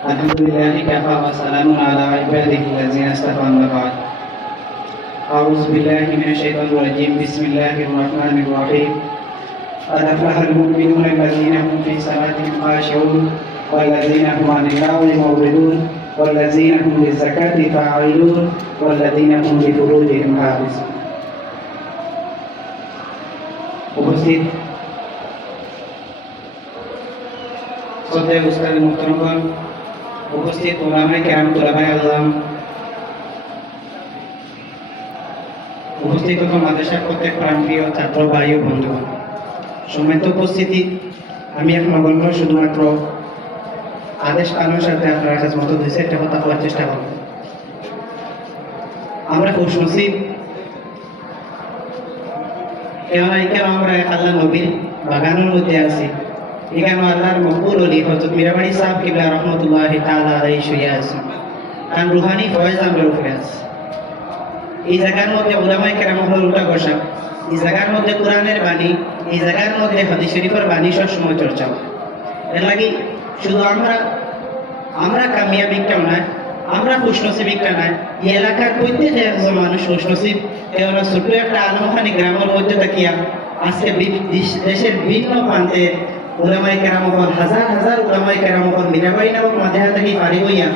الحمد لله كفى وسلام على عباده الذين اصطفى أما بعد. أعوذ بالله من الشيطان الرجيم. بسم الله الرحمن الرحيم. قد أفلح المؤمنون الذين هم في صلاتهم خاشعون والذين هم عن اللغو معرضون والذين هم للزكاة فاعلون والذين هم لفروجهم حافظون. উপস্থিত শ্রদ্ধেয় উস্তাদ মুহতারামগণ, উপস্থিত উলামায়ে কেরাম, তুলাবায়ে আযম, উপস্থিত মাদ্রাসার প্রত্যেক প্রাণপ্রিয় ছাত্র ভাই ও বন্ধুগণ, সম্মানিত উপস্থিতি, আমি এখন নগণ্য শুধুমাত্র আদেশ কানুনের সাথে আপনার কাছে মতো দিয়েছে একটা কথা বলার চেষ্টা করব। আমরা খুশনসিব, কেন আমরা আল্লাহ নবীর বাগানের মধ্যে আছি। এখানে আল্লাহর মকবুল ওলি হযরত মীরাবাড়ি সাহেব কিবলা রাহমাতুল্লাহি তাআলা আলাইহি শুয়ে আছেন, কারণ রুহানি ফয়েজ আমরা উপরে আছে। এই জায়গার মধ্যে উলামায়ে কেরাম হল উল্টা বসা, এই জায়গার মধ্যে কোরআনের বাণী, এই জায়গার মধ্যে হাদিস শরীফের বাণী সবসময় চর্চা হয়। এর লাগি শুধু আমরা কামিয়াবিকটাও নয়, আমরা খুশনসিবিকটা নয়, এই এলাকার প্রত্যেক একজন মানুষ খুশনসিব। এরা ছোট একটা আলমখানি গ্রামের মধ্যে থাকিয়া আজকে দেশের বিভিন্ন প্রান্তে উলামায়ে কেরাম হল, হাজার হাজার উলামায়ে কেরাম হল মীরাবাড়ি নামক মাঝে থেকে পারি হইয়া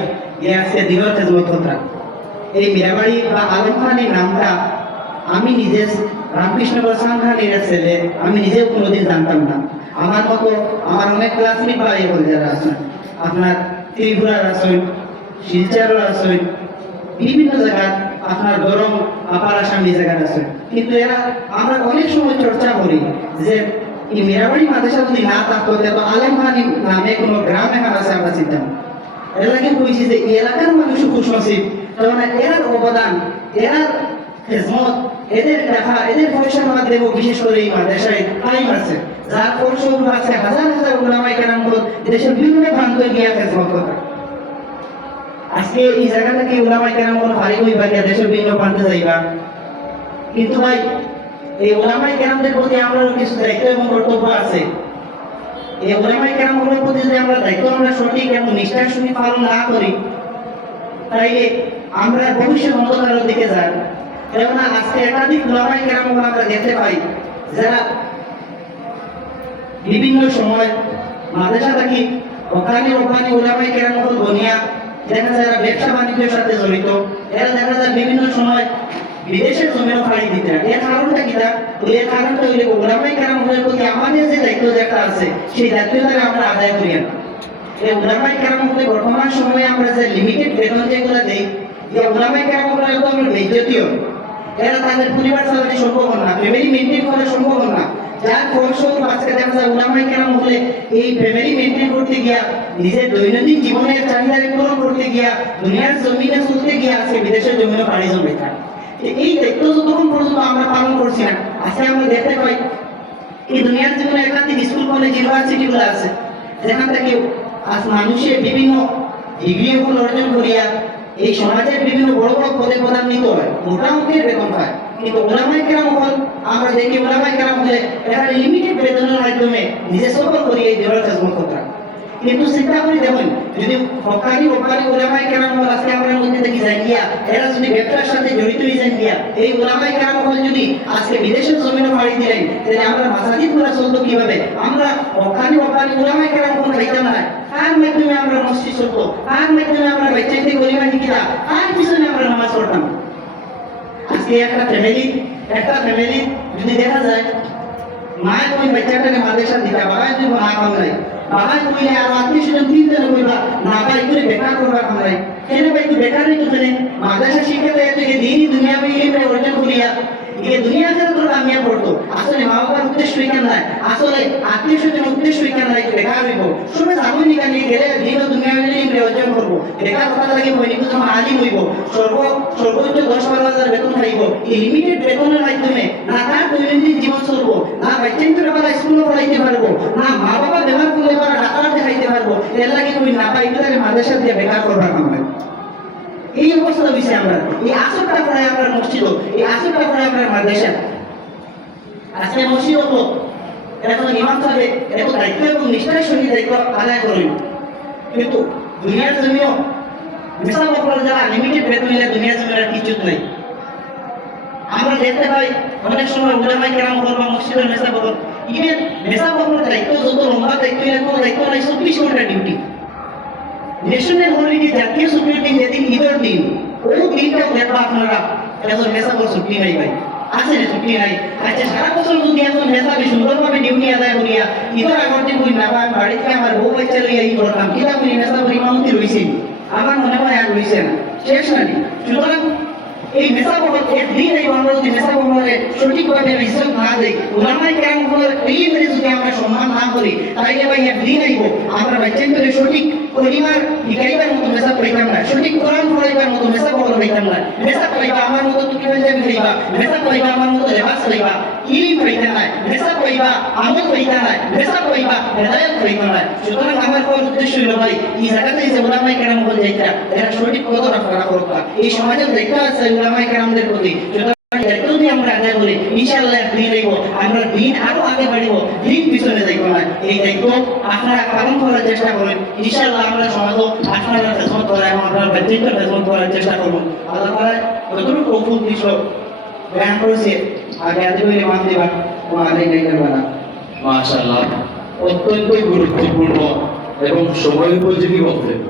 এ আজকে দিনের খেজমত হতা। এই মীরাবাড়ি বা আলমখানির নামটা আমি নিজে রামকৃষ্ণ প্রসাদ খানের ছেলে, আমি নিজেও কোনোদিন জানতাম না। আমার মতো আমার অনেক ক্লাসমেট ভাই যারা আছেন, আপনার ত্রিপুরার আছেন, শিলচরের আছেন, বিভিন্ন জায়গা আপনার গরম আপার আসামি জায়গা আছে, কিন্তু এরা আমরা অনেক সময় চর্চা করি যে এই মীরাবাড়ি মাদ্রাসা যদি না থাকতো তো আলেমখানি নামে কোনো গ্রাম এখানে আছে আমরা চিন্তা। এর লাগে বলছি যে এই এলাকার মানুষ খুশনসিব, কারণ এর অবদান, এর খেজমত, এদের টাকা, এদের পয়সার মাধ্যমে বিশেষ করে এই মাদ্রাসায় টাইম আছে, যার ফলস্বরূপ আছে হাজার হাজার উলামায়ে কেরাম দেশের বিভিন্ন প্রান্তে গিয়ে খেজমত করে। আজকে এই জায়গা থেকে উলামায়ে কেরাম পারি হইবা গিয়া দেশের বিভিন্ন প্রান্তে যাইবা, কিন্তু ভাই এই উলামায়ে কেরামদের প্রতি আমরা কিছু দায়িত্ব এবং কর্তব্য আছে। এই উলামায়ে কেরামদের প্রতি যদি আমরা দায়িত্ব আমরা সঠিক এবং নিষ্ঠার সঙ্গে পালন না করি, তাইলে আমরা ভবিষ্যৎ অন্ধকারের দিকে যাই। যেমন আজকে একাধিক উলামায়ে কেরাম আমরা দেখতে পাই যারা বিভিন্ন সময় মাদ্রাসা থাকি ওখানে উলামায়ে কেরাম বনিয়া দেখা যায় এরা ব্যবসা বাণিজ্যের সাথে জড়িত। এরা দেখা যায় বিভিন্ন সময় বিদেশের জমিও ফাড়ি দিতে। এর কারণটা কি? এর কারণটা হইলে উলামায়ে কেরামের প্রতি আমাদের যে দায়িত্ব যেটা আছে সেই দায়িত্বটা আমরা আদায় করি না। এই উলামায়ে কেরামের বর্তমান সময়ে আমরা যে লিমিটেড বেতন যেগুলো দেই, এই উলামায়ে কেরামের তো আমরা বেজ্জতীয়। এরা তাদের পরিবার চালাতে সম্ভব না, ফ্যামিলি মেনটেন করা সম্ভব না। যার ফলস্বরূপ আজকে দেখা যায় উলামায়ে কেরাম হলে এই ফ্যামিলি মেনটেন করতে গিয়া, নিজের দৈনন্দিন জীবনের চাহিদা পূরণ করতে গিয়া, দুনিয়ার জমিনে চলতে গিয়া আজকে বিদেশের জমিনে পাড়ি জমে থাকে। এই দায়িত্ব যতক্ষণ পর্যন্ত আমরা পালন করছি না, আজকে আমরা দেখতে পাই এই দুনিয়ার জীবনে একাধিক স্কুল কলেজ ইউনিভার্সিটিগুলো আছে, যেখান থেকে আজ মানুষের বিভিন্ন ডিগ্রিগুলো অর্জন করিয়া এই সমাজের বিভিন্ন বড় বড় পদে পদান্বিত হয়, মোটামুটি বেতন পায়। কিন্তু উলামায়ে কেরাম হল আমরা দেখি উলামায়ে কেরাম হলে এখানে লিমিটেড বেতনের মাধ্যমে নিজে সফল করি এই দেওয়ার খেজমত করতে। কিন্তু চিন্তা করে দেখুন, যদি হকানি উলামায়ে কেরাম হল আজকে আমরা মধ্যে থেকে যাই গিয়া, এরা যদি ব্যবসার সাথে জড়িত হয়ে যান গিয়া, এই উলামায়ে কেরাম হল যদি আজকে বিদেশের জমিনে পাড়ি দিলেন, তাহলে আমরা মাসাজিদ গুলা চলতো কিভাবে? আমরা হকানি উলামায়ে কেরাম হল খাইতাম না, কার মাধ্যমে আমরা মসজিদ চলতো, কার মাধ্যমে আমরা বাচ্চাদের গরিমা শিখিতা, কার পিছনে আমরা নামাজ পড়তাম। আজকে একটা ফ্যামিলি যদি দেখা যায় মায়ের ওই বাচ্চাটাকে মাদ্রাসা দিতা, বাবা যদি না কামলাই, বাবা কইলে আর আত্মীয় স্বজন তিনজনে কইবা না ভাই করে বেকার করবা কামলাই, কেন ভাই তুই বেকারই তো জানে মাদ্রাসা শিখে দেয় থেকে দিনই দুনিয়া ইলম অর্জন করিয়া এই দুনিয়া যারা তোর কামিয়া পড়তো। আসলে মা বাবার উদ্দেশ্য কেন নাই, আসলে আত্মীয় স্বজন উদ্দেশ্য কেন নাই বেকার হইব। সবাই জানুন নিকা নিয়ে গেলে দিন দুনিয়া ইলম অর্জন করবো, বেকার কথা লাগে বৈনিক যখন আলিম হইব, সর্বোচ্চ 10-12,000 বেতন খাইব। এই লিমিটেড বেতনের মাধ্যমে না তার দৈনন্দিন জীবন চলবো, না বাচ্চাদের বেলা স্কুলে পড়াইতে পারবো, না মা বাবা ব্যবহার করলে পারা ডাক্তার দেখাইতে পারবো। এর লাগে তুমি না পাইতে মাদ্রাসা দিয়ে বেকার করবা কামাই। এই অবস্থা হয়েছে আমরা এই আসরটা পড়ায় আমরা মসজিদ, এই আসরটা পড়ায় আমরা মাদ্রাসা। আজকে মসজিদ হতো এখন ইমাম সাহেব এত দায়িত্ব এবং নিষ্ঠার সঙ্গে দায়িত্ব আদায় করেন, কিন্তু দুনিয়ার জমিও মেসা বকর যারা লিমিটেড বেতন নিলে দুনিয়ার জমির আর কিছু নাই। আমরা দেখতে পাই অনেক সময় উলামায়ে কেরাম বা মসজিদের মেসা বকর ইভেন মেসা বকর দায়িত্ব যত লম্বা দায়িত্ব নিলে কোনো দায়িত্ব নাই 24 ঘন্টা ডিউটি। ন্যাশনাল হলিডে জাতীয় ছুটির দিন যেদিন ঈদের দিন ওই দিনটাও দেখবা আপনারা একজন মেসা বকর ছুটি নাই ভাই আছে না ছুটি নাই। আচ্ছা সারা বছর যদি একজন মেসা সুন্দরভাবে ডিউটি আদায় করিয়া ঈদের আগর দিন কই না আমি বাড়িতে আমার বউ বাচ্চা লইয়া ই করতাম কিনা করি মেসা করি ইমামতি রইছে আমার মনে হয় আর রইছে না শেষ না। সুতরাং এই মেসা বকর একদিন এই আমরা যদি মেসা বকরের সঠিকভাবে রিসেপ্ট না দেই উলামায়ে কেরাম বকরের এই মেরে যদি আমরা সম্মান না করি তাইলে ভাই একদিন আইব আমরা বাচ্চাদের সঠিক পরিমাণ শিখাইবার মতো মেসা পড়াইতাম না, সঠিক কোরআন পড়াইবার মতো মেসা বকর হইতাম না। মেসা পড়াইবা আমার মতো টুকি পাঞ্জাবি খাইবা, মেসা পড়াইবা আমার মতো লেবাস খাইবা, ইলম হইতা না, মেসা পড়াইবা আমল হইতা না, মেসা পড়াইবা হেদায়েত হইতা না। সুতরাং আমার কোন উদ্দেশ্য হলো ভাই এই জায়গাতে যে উলামায়ে কেরাম বল যাইতা এরা সঠিক কদর রাখা করবা এই সমাজের দায়িত্ব আছে উলামায়ে কেরামদের প্রতি। দায়িত্ব যদি আমরা আদায় করি ইনশাআল্লাহ একদিন আইব আমরা দিন আরো আগে বাড়িব, দিন পিছনে যাইব না। এই দায়িত্ব আপনারা পালন করার চেষ্টা করেন ইনশাআল্লাহ আমরা সমাজও আপনারা খেদমত করা এবং আপনার ব্যক্তিত্বের খেদমত করার চেষ্টা করব। আল্লাহ তাআলা যতটুকু তৌফিক দিছো বয়ান করেছে আগে আদি হইলে মান দিবা ও আগে গাই করবা না। মাশাআল্লাহ, অত্যন্ত গুরুত্বপূর্ণ এবং সময়োপযোগী বক্তব্য।